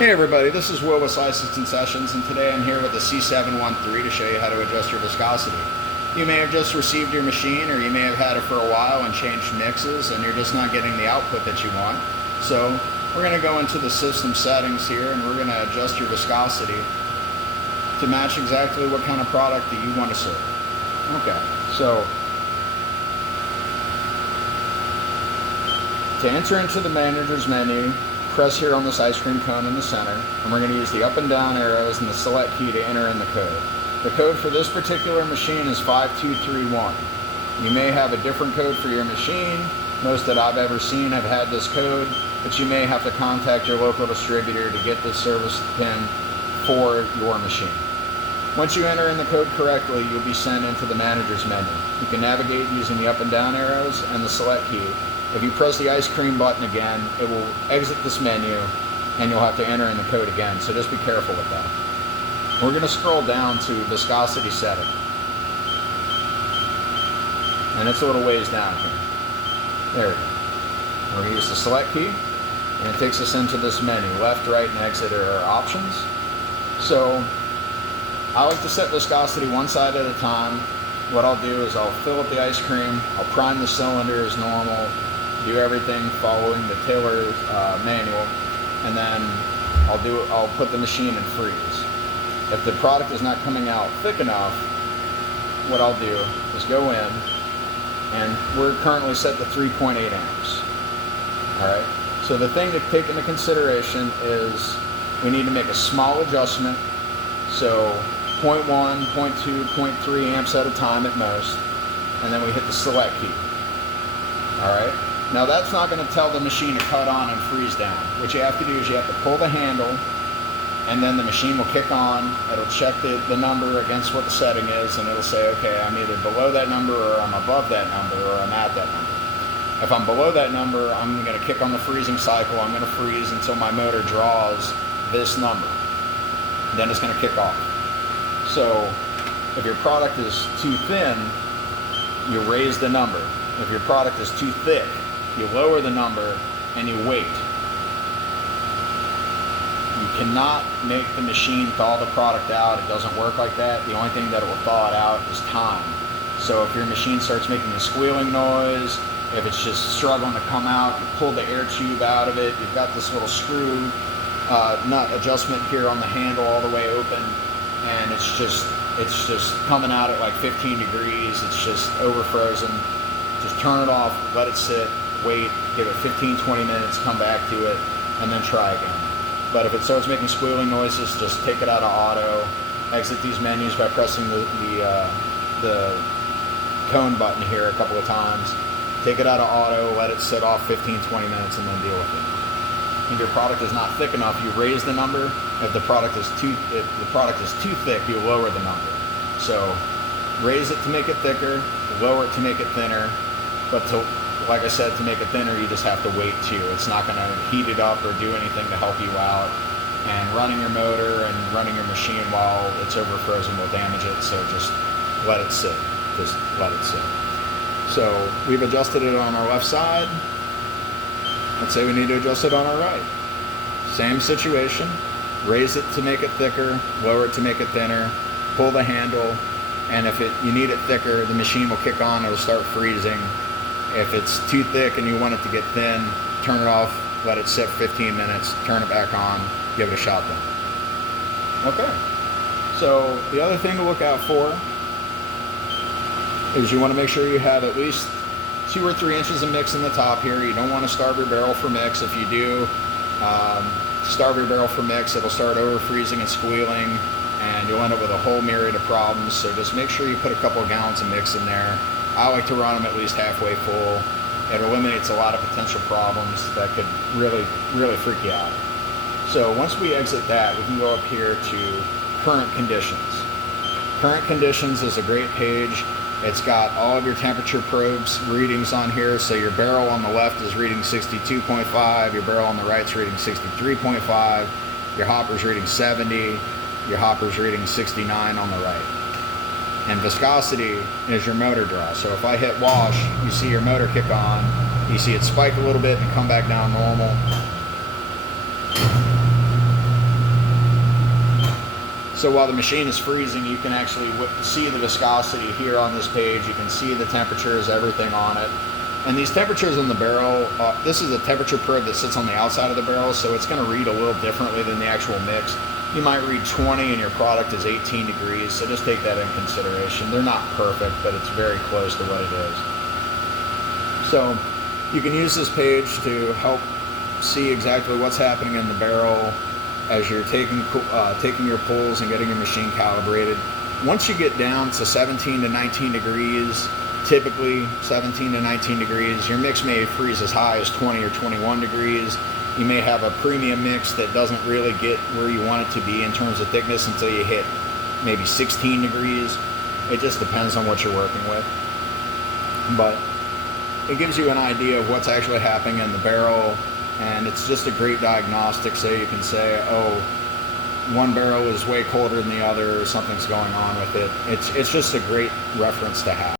Hey everybody, this is Will with Slices Concessions, and today I'm here with the C713 to show you how to adjust your viscosity. You may have just received your machine, or you may have had it for a while and changed mixes, and you're just not getting the output that you want. So we're going to go into the system settings here, and we're going to adjust your viscosity to match exactly what kind of product that you want to serve. Okay, so to enter into the manager's menu, press here on this ice cream cone in the center, and we're going to use the up and down arrows and the select key to enter in the code. The code for this particular machine is 5231. You may have a different code for your machine. Most that I've ever seen have had this code, but you may have to contact your local distributor to get this service pin for your machine. Once you enter in the code correctly, you'll be sent into the manager's menu. You can navigate using the up and down arrows and the select key. If you press the ice cream button again, it will exit this menu and you'll have to enter in the code again, so just be careful with that. We're going to scroll down to viscosity setting. And it's a little ways down here. There we go. We're going to use the select key and it takes us into this menu. Left, right, and exit are our options. So I like to set viscosity one side at a time. What I'll do is I'll fill up the ice cream, I'll prime the cylinder as normal, do everything following the Taylor manual, and then I'll put the machine in freeze. If the product is not coming out thick enough, what I'll do is go in, and we're currently set to 3.8 amps. Alright, so the thing to take into consideration is we need to make a small adjustment, so 0.1, 0.2, 0.3 amps at a time at most, and then we hit the select key. Alright, now that's not going to tell the machine to cut on and freeze down. What you have to do is you have to pull the handle, and then the machine will kick on. It'll check the number against what the setting is, and it'll say, okay, I'm either below that number, or I'm above that number, or I'm at that number. If I'm below that number, I'm going to kick on the freezing cycle. I'm going to freeze until my motor draws this number. Then it's going to kick off. So if your product is too thin, you raise the number. If your product is too thick, you lower the number and you wait. You cannot make the machine thaw the product out. It doesn't work like that. The only thing that it will thaw it out is time. So if your machine starts making a squealing noise, if it's just struggling to come out, you pull the air tube out of it. You've got this little screw nut adjustment here on the handle all the way open, and it's just coming out at like 15 degrees. It's just over frozen. Just turn it off, let it sit, wait, give it 15-20 minutes, come back to it, and then try again. But if it starts making squealing noises, just take it out of auto, exit these menus by pressing the cone button here a couple of times, take it out of auto, let it sit off 15-20 minutes, and then deal with it. If your product is not thick enough, you raise the number. If the product is too thick, you lower the number. So raise it to make it thicker, lower it to make it thinner. But like I said, to make it thinner, you just have to wait too. It's not going to heat it up or do anything to help you out. And running your motor and running your machine while it's over frozen will damage it. So just let it sit. Just let it sit. So we've adjusted it on our left side. Let's say we need to adjust it on our right. Same situation. Raise it to make it thicker, lower it to make it thinner, pull the handle, and if you need it thicker, the machine will kick on, it'll start freezing. If it's too thick and you want it to get thin, turn it off, let it sit 15 minutes, turn it back on, give it a shot then. Okay, so the other thing to look out for is you want to make sure you have at least 2 or 3 inches of mix in the top here. You don't want to starve your barrel for mix. If you do starve your barrel for mix, it'll start over freezing and squealing, and you'll end up with a whole myriad of problems. So just make sure you put a couple of gallons of mix in there. I like to run them at least halfway full. It eliminates a lot of potential problems that could really, really freak you out. So once we exit that, we can go up here to current conditions. Current conditions is a great page. It's got all of your temperature probes readings on here. So your barrel on the left is reading 62.5, your barrel on the right is reading 63.5, your hopper's reading 70, your hopper's reading 69 on the right. And viscosity is your motor draw. So if I hit wash, you see your motor kick on, you see it spike a little bit and come back down normal. So while the machine is freezing, you can actually see the viscosity here on this page. You can see the temperatures, everything on it. And these temperatures in the barrel, this is a temperature probe that sits on the outside of the barrel, so it's going to read a little differently than the actual mix. You might read 20 and your product is 18 degrees, so just take that in consideration. They're not perfect, but it's very close to what it is. So you can use this page to help see exactly what's happening in the barrel as you're taking your pulls and getting your machine calibrated. Once you get down to 17 to 19 degrees, typically 17 to 19 degrees, your mix may freeze as high as 20 or 21 degrees. You may have a premium mix that doesn't really get where you want it to be in terms of thickness until you hit maybe 16 degrees. It just depends on what you're working with. But it gives you an idea of what's actually happening in the barrel, and it's just a great diagnostic, so you can say, oh, one barrel is way colder than the other, or something's going on with it. It's just a great reference to have.